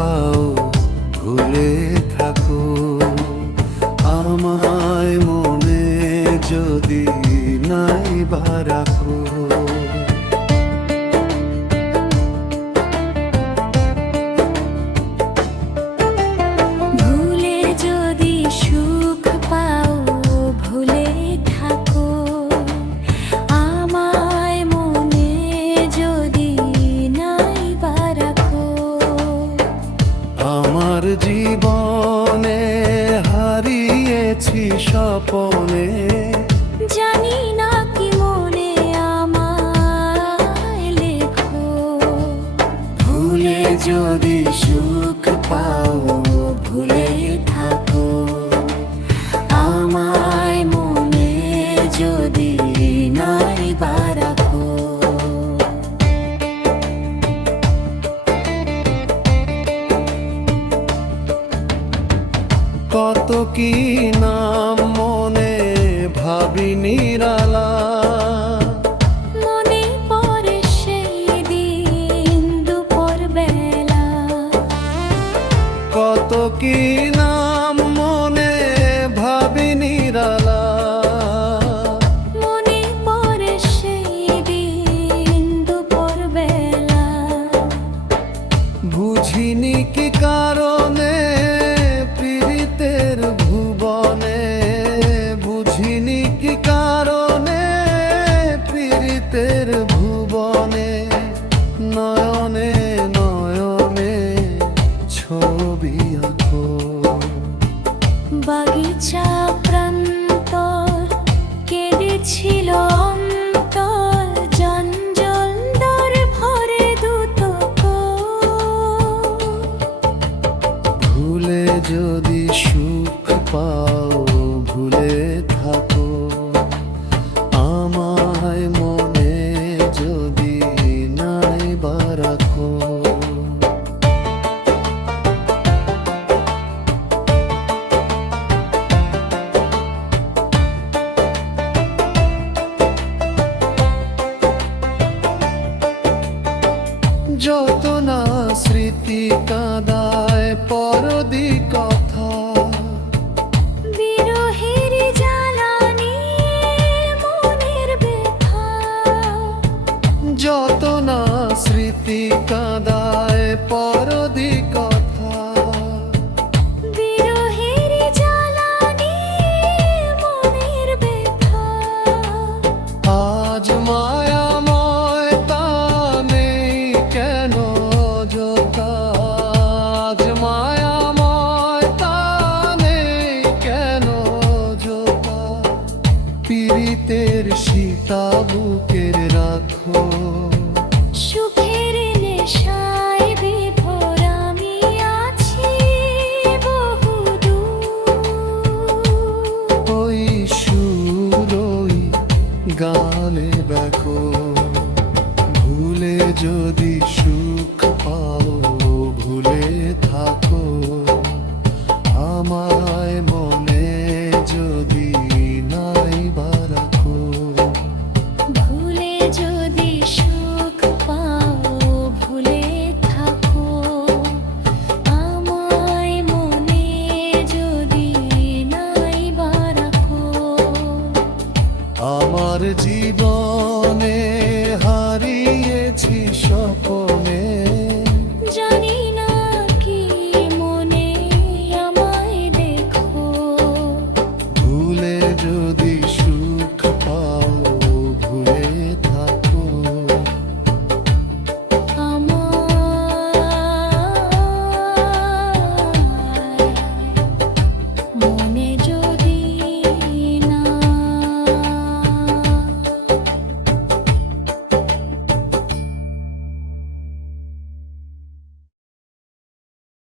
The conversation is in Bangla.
পাও ভুলে থাকো আমায় মনে যদি নাই বা রাখো। ভুলে যদি সুখ পাও ভুলে থাকো আমায় মনে যদি নাই বা রাখো। আমার জীবনে হারিয়েছি স্বপনে জানি না কি মনে আমায় লেখো। ভুলে যদি সুখ পাও ভুলে থাকো আমায় মনে যদি নাই বা রাখো। কত কি নাম মনে ভাবি নিরালা মনে পড়ে সেই দিন দুপুর বেলা। কত কি নাম মনে ভাবি নিরালা মনে পড়ে সেই দিন দুপুর বেলা। বুঝিনি কি কারণে পীড়িতের ভুবনে বুঝিনি কি কারণে পীড়িতের ভুবনে নয়নে নয়নে ছবি আঁকো। বাগিচা প্রান্তর কেঁদেছিল অন্তর জঞ্জল দর ভরে দুতক। ভুলে যদি সুখ পাও ভুলে থাকো আমায় মনে যদি নাই বা রাখো। যত না স্মৃতি কাঁদায় পরদি কথা বিরহের জ্বালানি মনের ব্যথা। যত না স্মৃতি কাঁদায় পরদি কথা বিরহের জ্বালানি মনের ব্যথা। আজ মায়াময় তা নেই কেন যোথা আজ মায়াময় তা নেই কেন যোথা। পীড়িতের সীতা বুকের রাখো সুখের নেশায় বিভোর আমি আছি বহুদূর। ওই সুর ওই গানে দেখো ভুলে যদি